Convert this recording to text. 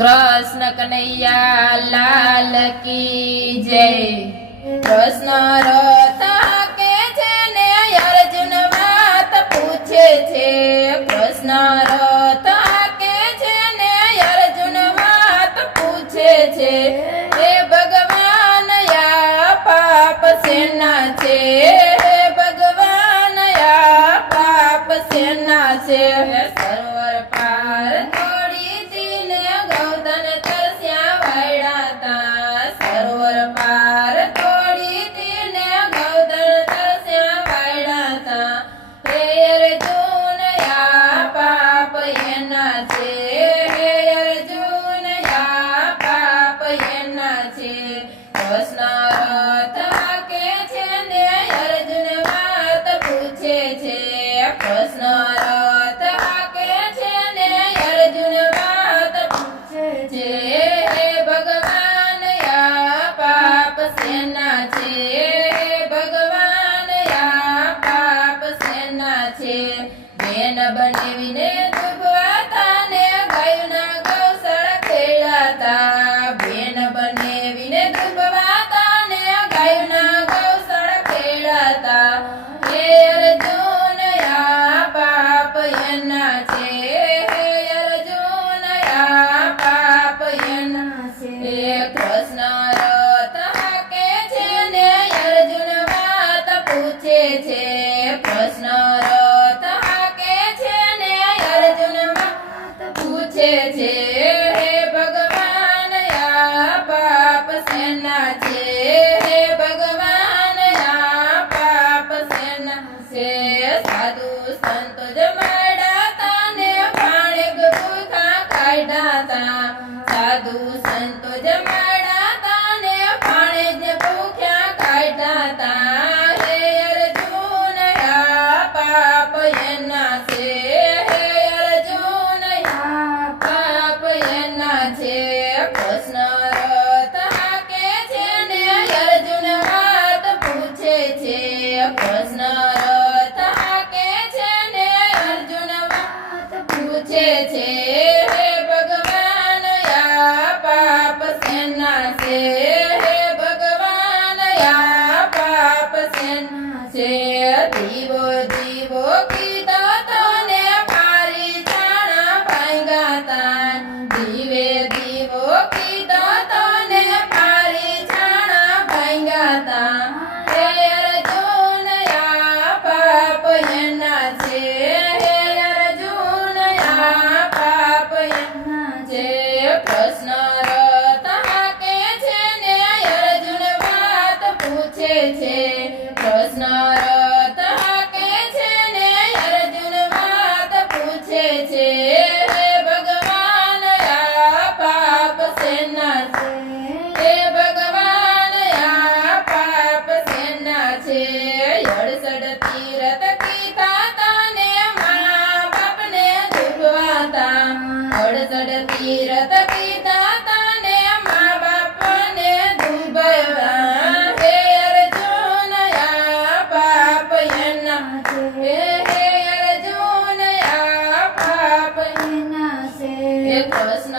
कृष्ण कन्हैया लाल की जय। कृष्ण रथ के छे ने अर्जुन बात पूछे छे। कृष्ण रथ के छे ने अर्जुन बात पूछे छे। हे भगवान या पाप सेना छे। हे भगवान या पाप सेना छे। सरोवर पार तोड़ी तीन गौतम तरस्या वायड़ा। सरोवर पार तोड़ी तीन गौतम तरस्या वायड़ा। हे अर्जुन या पाप एना छे। हे अर्जुन या पाप एना छे। कृष्ण रथ के छे ने अर्जुन बात पूछे छे। कृष्ण रथ के छे ने अर्जुन बात पूछे छे। हे भगवान या पाप सेना छे। हे भगवान या पाप सेना छे। बेन बनेवीने दुभवाता ने गायोना गौशाळा खेळाता। बेन बनेवीने दुभवाता ने गायोना गौशाळा खेळाता। हे अर्जुन या पाप एना छे। हे अर्जुन या पाप एना छे। हे कृष्ण रथ के छे ने अर्जुन बात पूछे छे। कृष्ण रथ के छे ने अर्जुन बात पूछे छे। हे भगवान या पाप सेना छे। हे भगवान या पाप सेना छे। साधु संत जमाड़ा ने पाणे भूखा काढ्या। साधु संत जमाड़ा ने पाणे भूख्या काढ्या। हे अर्जुन या पाप एना छे। हे अर्जुन या पाप एना छे। कृष्ण रथ के छे ने अर्जुन बात पूछे छे। कृष्ण रथ के छे ने अर्जुन बात पूछे छे। हे भगवान या पाप सेना छे। हे भगवान या पाप सेना छे। दीवो दीवो कीधो तने मारी जाणा भांगाता। दीवे दीवो कीधो तने मारी जाणा भांगाता। हे अर्जुन या पाप एना छे। हे अर्जुन या पाप एना छे। कृष्ण रथ के छे ने अर्जुन बात पूछे छे। कृष्ण रथ के छे ने अर्जुन बात पूछे छे। हे भगवान या पाप सेना छे। हे भगवान या पाप सेना छे। 68 तीरथ कीधा ताने माँ बाप ने दुभवाता। 68 तीरथ कीधा ताने माँ बाप ने दुभवा। हे अर्जुन या पाप एना छे। हे अर्जुन या पाप एना छे। हे कृष्ण